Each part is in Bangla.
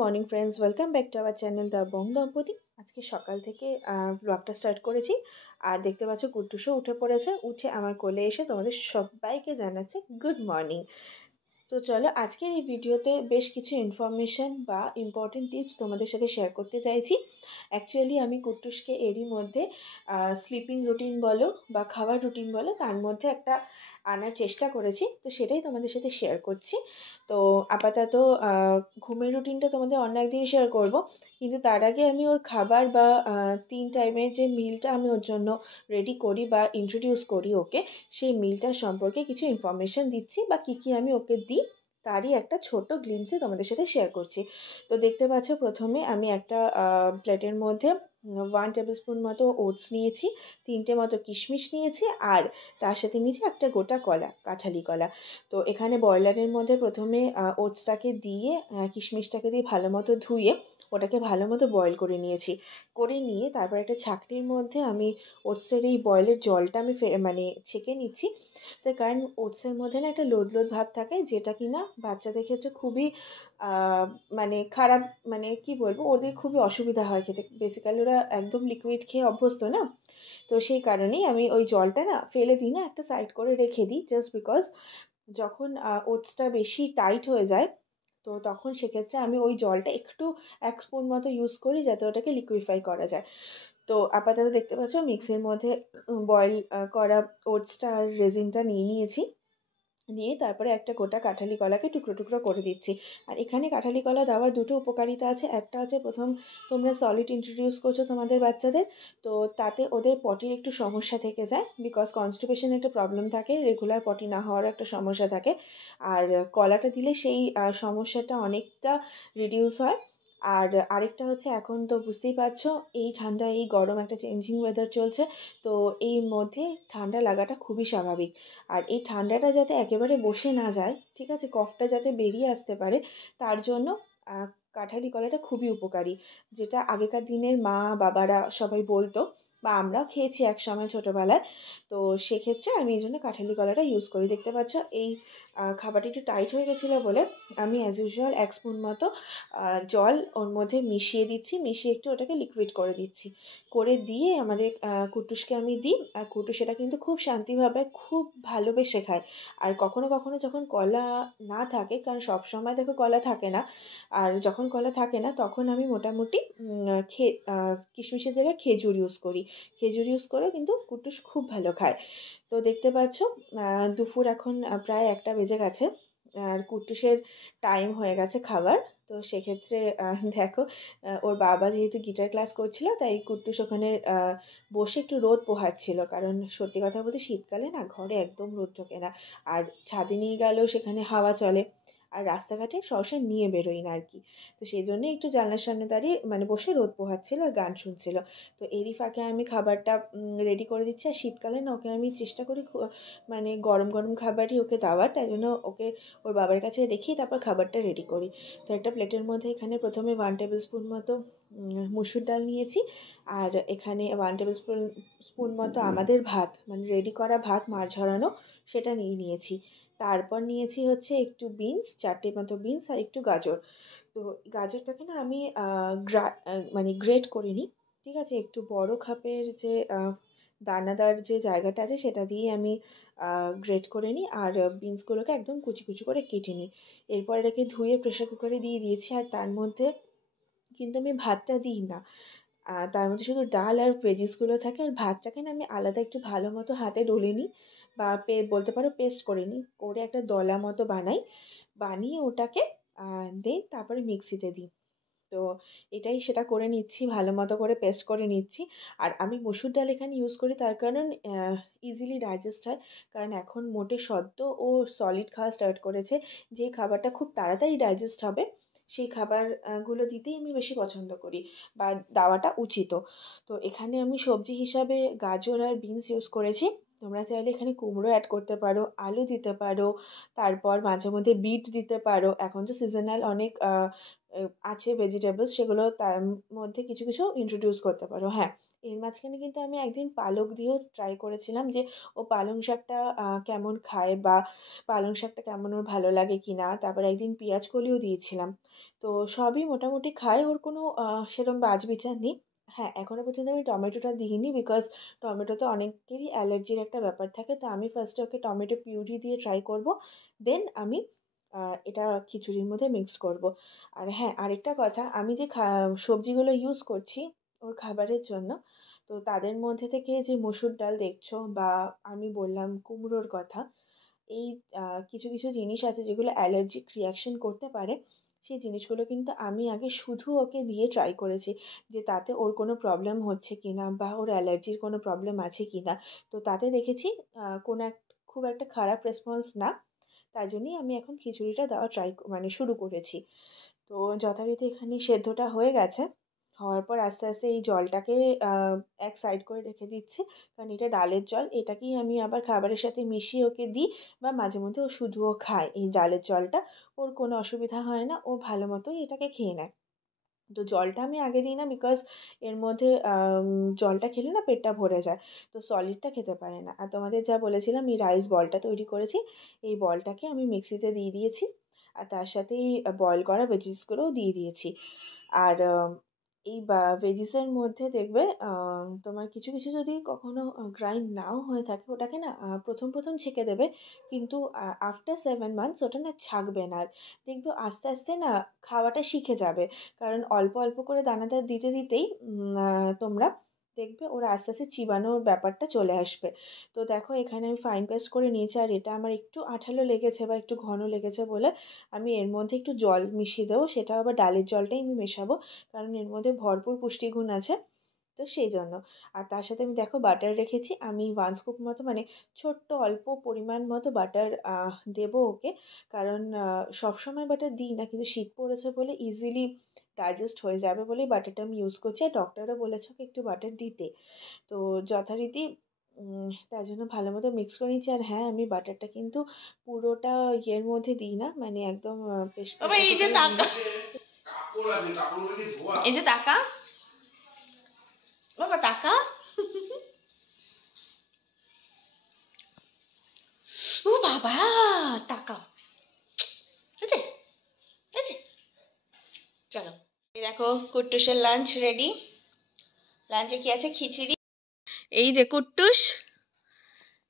Morning friends, welcome back to our channel the Bong Dampati. আজকে সকাল থেকে ব্লগটা স্টার্ট করেছি। আর দেখতে পাচ্ছ কুট্টুসও উঠে পড়েছে। উঠে আমার কোলে এসে তোমাদের সবাইকে জানাচ্ছে গুড মর্নিং। তো চলো আজকের এই ভিডিওতে বেশ কিছু ইনফরমেশন বা ইম্পর্টেন্ট টিপস তোমাদের সাথে শেয়ার করতে চাইছি। অ্যাকচুয়ালি আমি কুট্টুসকে এরই মধ্যে স্লিপিং রুটিন বলো বা খাবার রুটিন বলো, তার মধ্যে একটা আনার চেষ্টা করেছি। তো সেটাই তোমাদের সাথে শেয়ার করছি। তো আপাতত ঘুমের রুটিনটা তোমাদের অন্য একদিন শেয়ার করব, কিন্তু তার আগে আমি ওর খাবার বা 3 টাইমের যে মিলটা আমি ওর জন্য রেডি করি বা ইন্ট্রোডিউস করি ওকে, সেই মিলটার সম্পর্কে কিছু ইনফরমেশন দিচ্ছি বা কী কী আমি ওকে দিই তারই একটা ছোট গ্লিমসে তোমাদের সাথে শেয়ার করছি। তো দেখতে পাচ্ছ প্রথমে আমি একটা প্লেটের মধ্যে 1 টেবিল স্পুন মতো ওটস নিয়েছি, 3টে মতো কিশমিশ নিয়েছি, আর তার সাথে নিয়েছি একটা গোটা কলা, কাঁঠালি কলা। তো এখানে বয়লারের মধ্যে প্রথমে ওটসটাকে দিয়ে কিশমিশটাকে দিয়ে ভালো মতো ধুয়ে ওটাকে ভালো মতো বয়েল করে নিয়েছি। করে নিয়ে তারপর একটা ছাঁকনির মধ্যে আমি ওটসের এই বয়েলের জলটা আমি মানে ছেঁকে নিচ্ছি। তার কারণ ওটসের মধ্যে না একটা লোদ লোদ ভাব থাকে, যেটা কি না বাচ্চাদের ক্ষেত্রে খুবই মানে খারাপ, মানে কি বলবো, ওদের খুবই অসুবিধা হয় খেতে। বেসিক্যালি ওরা একদম লিকুইড খেয়ে অভ্যস্ত না। তো সেই কারণেই আমি ওই জলটা না ফেলে দিই না, একটা সাইড করে রেখে দিই, জাস্ট বিকজ যখন ওটসটা বেশি টাইট হয়ে যায় তো তখন সেক্ষেত্রে আমি ওই জলটা একটু 1 স্পুন মতো ইউজ করি যাতে ওটাকে লিকুইফাই করা যায়। তো আপাতত দেখতে পাচ্ছ মিক্সির মধ্যে বয়েল করা ওটসটা আর রেজিনটা নিয়ে নিয়েছি। নিয়ে তারপরে একটা গোটা কাঁঠালি কলাকে টুকরো টুকরো করে দিচ্ছি। আর এখানে কাঁঠালি কলা দেওয়ার দুটো উপকারিতা আছে। একটা হচ্ছে, প্রথম, তোমরা সলিড ইন্ট্রোডিউস করছো তোমাদের বাচ্চাদের, তো তাতে ওদের পটির একটু সমস্যা থেকে যায়, বিকজ কনস্টিপেশন একটা প্রবলেম থাকে, রেগুলার পটি না হওয়ার একটা সমস্যা থাকে। আর কলাটা দিলে সেই সমস্যাটা অনেকটা রিডিউস হয়। আর আরেকটা হচ্ছে, এখন তো বুঝতেই পারছো এই ঠান্ডা এই গরম একটা চেঞ্জিং ওয়েদার চলছে, তো এই মধ্যে ঠান্ডা লাগাটা খুবই স্বাভাবিক। আর এই ঠান্ডাটা যাতে একেবারে বসে না যায়, ঠিক আছে, কফটা যাতে বেরিয়ে আসতে পারে, তার জন্য আহ, কাঁঠালি কলাটা খুবই উপকারী। যেটা আগেকার দিনের মা বাবারা সবাই বলতো, বা আমরাও খেয়েছি এক সময় ছোটোবেলায়। তো সেক্ষেত্রে আমি এই জন্য কাঁঠালি কলাটা ইউজ করি। দেখতে পাচ্ছ এই খাবারটা একটু টাইট হয়ে গেছিলো বলে আমি অ্যাজ ইউজুয়াল 1 স্পুন মতো জল ওর মধ্যে মিশিয়ে দিচ্ছি, মিশিয়ে একটু ওটাকে লিকুইড করে দিচ্ছি। করে দিয়ে আমাদের কুট্টুসকে আমি দিই, আর কুট্টুস সেটা কিন্তু খুব শান্তিভাবে খুব ভালোবেসে খায়। আর কখনো কখনো যখন কলা না থাকে, কারণ সব সময় দেখো কলা থাকে না, আর যখন কলা থাকে না তখন আমি মোটামুটি কিশমিশের জায়গায় খেজুর ইউজ করি। খেজুর ইউজ করে কিন্তু কুট্টুস খুব ভালো খায়। তো দেখতে পাচ্ছ দুপুর এখন প্রায় 1টা বেজে গেছে, আর কুট্টুসের টাইম হয়ে গেছে খাবার। তো সেক্ষেত্রে দেখো ওর বাবা যেহেতু গিটার ক্লাস করছিল, তাই কুট্টুস ওখানে বসে একটু রোদ পোহাচ্ছিল। কারণ সত্যি কথা বলতে শীতকালে না ঘরে একদম রোদ ঢোকে না, আর ছাদে নিয়ে গেলেও সেখানে হাওয়া চলে, আর রাস্তাঘাটে সরাসরি নিয়ে বেরোই না আর কি। তো সেই জন্যই একটু জানলার সামনে দাঁড়িয়ে মানে বসে রোদ পোহাচ্ছিল আর গান শুনছিল। তো এরই ফাঁকে আমি খাবারটা রেডি করে দিচ্ছি। আর শীতকালে না ওকে আমি চেষ্টা করি মানে গরম গরম খাবারই ওকে দেওয়ার, তাই জন্য ওকে ওর বাবার কাছে রেখেই তারপর খাবারটা রেডি করি। তো একটা প্লেটের মধ্যে এখানে প্রথমে 1 টেবিল স্পুন মতো মুসুর ডাল নিয়েছি, আর এখানে 1 টেবিল স্পুন মতো আমাদের ভাত, মানে রেডি করা ভাত মাড় ঝরানো, সেটা নিয়ে নিয়েছি। তারপর নিয়েছি হচ্ছে একটু বিনস, 4টে মতো বিনস, আর একটু গাজর। তো গাজরটাকে না আমি মানে গ্রেট করে নিই, ঠিক আছে, একটু বড় খাপের যে দানাদার যে জায়গাটা আছে সেটা দিয়ে আমি গ্রেট করে নিই, আর বিনসগুলোকে একদম কুচি কুচি করে কেটে নিই। এরপর এটাকে ধুয়ে প্রেশার কুকারে দিয়ে দিয়েছি। আর তার মধ্যে কিন্তু আমি ভাতটা দিই না, তার মধ্যে শুধু ডাল আর ভেজিসগুলো থাকে। আর ভাতটাকে না আমি আলাদা একটু ভালো মতো হাতে ডলে নিই, বা বলতে পারো পেস্ট করে নিই, করে একটা দলা মতো বানাই। বানিয়ে ওটাকে দেন তারপরে মিক্সিতে দিই। তো এটাই সেটা করে নিচ্ছি, ভালো মতো করে পেস্ট করে নিচ্ছি। আর আমি মসুর ডাল এখানে ইউজ করি তার কারণ ইজিলি ডাইজেস্ট হয়। কারণ এখন মোটে সদ্য ও সলিড খাওয়া স্টার্ট করেছে, যে খাবারটা খুব তাড়াতাড়ি ডাইজেস্ট হবে সেই খাবার গুলো দিতেই আমি বেশি পছন্দ করি, বা দেওয়াটা উচিতও। তো এখানে আমি সবজি হিসাবে গাজর আর বিনস ইউজ করেছি। তোমরা চাইলে এখানে কুমড়ো অ্যাড করতে পারো, আলু দিতে পারো, তারপর মাঝে মধ্যে বিট দিতে পারো। এখন তো সিজনাল অনেক আছে ভেজিটেবলস, সেগুলো তার মধ্যে কিছু কিছু ইন্ট্রোডিউস করতে পারো। হ্যাঁ, এর মাঝখানে কিন্তু আমি একদিন পালক দিয়েও ট্রাই করেছিলাম যে ও পালং শাকটা কেমন খায়, বা পালং শাকটা কেমন ওর ভালো লাগে কি না। তারপর একদিন পেঁয়াজ কলিও দিয়েছিলাম। তো সবই মোটামুটি খায়, ওর কোনো সেরকম বাছবিচার নেই। হ্যাঁ, এখনও পর্যন্ত আমি টমেটোটা দিইনি, বিকজ টমেটোতে অনেকেরই অ্যালার্জির একটা ব্যাপার থাকে। তো আমি ফার্স্টে ওকে টমেটো পিউরি দিয়ে ট্রাই করব, দেন আমি এটা খিচুড়ির মধ্যে মিক্স করব। আর হ্যাঁ, আরেকটা কথা, আমি যে সবজিগুলো ইউজ করছি ওর খাবারের জন্য, তো তাদের মধ্যে থেকে যে মসুর ডাল দেখছো, বা আমি বললাম কুমড়োর কথা, এই কিছু কিছু জিনিস আছে যেগুলো অ্যালার্জিক রিয়াকশন করতে পারে। সেই জিনিসগুলো কিন্তু আমি আগে শুধু ওকে দিয়ে ট্রাই করেছি, যে তাতে ওর কোনো প্রবলেম হচ্ছে কি না, বা ওর অ্যালার্জির কোনো প্রবলেম আছে কি না। তো তাতে দেখেছি কোনো খুব একটা খারাপ রেসপন্স না। তাই জন্যই আমি এখন খিচুড়িটা দেওয়া মানে শুরু করেছি। তো যথারীতি এখানে সেদ্ধটা হয়ে গেছে। হওয়ার পর আস্তে আস্তে এই জলটাকে এক সাইড করে রেখে দিচ্ছি, কারণ এটা ডালের জল। এটাকেই আমি আবার খাবারের সাথে মিশিয়ে ওকে দিই, বা মাঝে মধ্যে ও শুধুও খায় এই ডালের জলটা। ওর কোনো অসুবিধা হয় না, ও ভালো মতোই এটাকে খেয়ে নেয়। তো জলটা আমি আগে দিই না, বিকজ এর মধ্যে জলটা খেলে না পেটটা ভরে যায়, তো সলিডটা খেতে পারে না। আর তোমাদের যা বলেছিলাম এই রাইস বলটা তৈরি করেছি, এই বলটাকে আমি মিক্সিতে দিয়ে দিয়েছি, আর তার সাথেই বয়েল করা ভেজিসগুলোও দিয়ে দিয়েছি। আর এই ভেজিসের মধ্যে দেখবে তোমার কিছু কিছু যদি কখনো গ্রাইন্ড নাও হয়ে থাকে, ওটাকে না প্রথম প্রথম ছেঁকে দেবে, কিন্তু আফটার 7 মান্থস ওটা না ছাকবে না। আর দেখবে আস্তে আস্তে না খাওয়াটা শিখে যাবে, কারণ অল্প অল্প করে দানাদার দিতে দিতেই তোমরা দেখবে ওরা আস্তে আস্তে চিবানোর ব্যাপারটা চলে আসবে। তো দেখো এখানে আমি ফাইন পেস্ট করে নিয়েছি, আর এটা আমার একটু আঠালো লেগেছে বা একটু ঘন লেগেছে বলে আমি এর মধ্যে একটু জল মিশিয়ে দেবো, সেটা আবার ডালের জলটাই আমি মেশাবো, কারণ এর মধ্যে ভরপুর পুষ্টিগুণ আছে। তো সেই জন্য। আর তার সাথে আমি দেখো বাটার রেখেছি, আমি 1 স্কুপ মতো, মানে ছোট্ট অল্প পরিমাণ মতো বাটার দেবো ওকে, কারণ সবসময় বাটার দিই না, কিন্তু শীত পড়েছে বলে ইজিলি ডাইজেস্ট হয়ে যাবে বলেই বাটারটা আমি ইউজ করছি। আর ডক্টরও বলেছে ওকে একটু বাটার দিতে। তো যথারীতি তার জন্য ভালো মতো মিক্স করে নিচ্ছি। আর হ্যাঁ, আমি বাটারটা কিন্তু পুরোটা ইয়ের মধ্যে দিই না, মানে একদম পেস্ট বাবা এই যে টাকা, এই যে টাকা, বাবা টাকা, ও বাবা টাকা, চলো। এই দেখো কুট্টুসের লাঞ্চ রেডি। লাঞ্চে কি আছে? খিচুড়ি। এই যে কুট্টুস,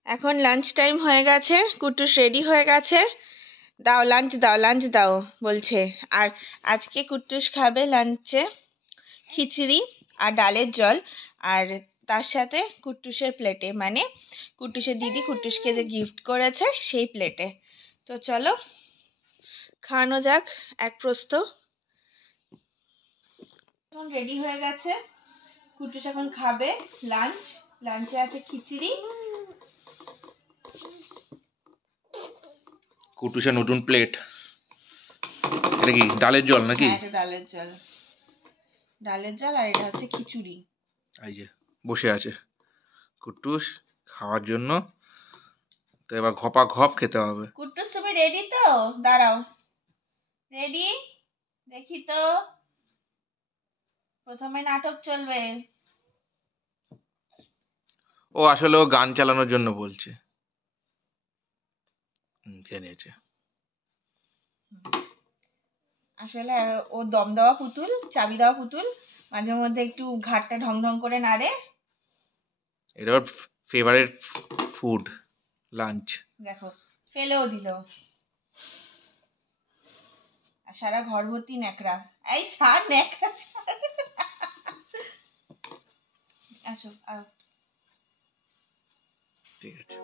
এখন লাঞ্চ টাইম হয়ে গেছে, কুট্টুস রেডি হয়ে গেছে। দাও লাঞ্চ দাও, লাঞ্চ দাও বলছে। আর আজকে কুট্টুস খাবে লাঞ্চে খিচুড়ি আর ডালের জল, আর তার সাথে কুট্টুসের প্লেটে, মানে কুট্টুসের দিদি কুট্টুসকে যে গিফট করেছে সেই প্লেটে। তো চলো খাওয়ানো যাক এক প্রস্ত। এখন রেডি হয়ে গেছে, কুট্টুস এখন খাবে লাঞ্চ। লাঞ্চে আছে খিচুড়ি। কুটুসের নতুন প্লেট। এটা কি ডালের জল নাকি? হ্যাঁ, এটা ডালের জল, ডালের জল। আর এটা হচ্ছে খিচুড়ি। এই যে বসে আছে কুটুস খাওয়ার জন্য। তো এবার ঘপা ঘপ খেতে হবে। কুট্টুস তুমি রেডি তো? দাঁড়াও, রেডি? দেখি তো, প্রথমে নাটক চলবে। ও আসলে ও গান চালানোর জন্য বলছে। জেনেছে। আসলে ও দম দেওয়া পুতুল, চাবি দেওয়া পুতুল, মাঝে মধ্যে একটু ঘাটটা ঢং ঢং করে নাড়ে। এটা ওর ফেভারিট ফুড, লাঞ্চ। দেখো ফেলেও দিল, আর সারা ঘর ভর্তি ন্যাকড়া। এই ছাড় ন্যাকড়া ছাড়। আসো, ঠিক আছে।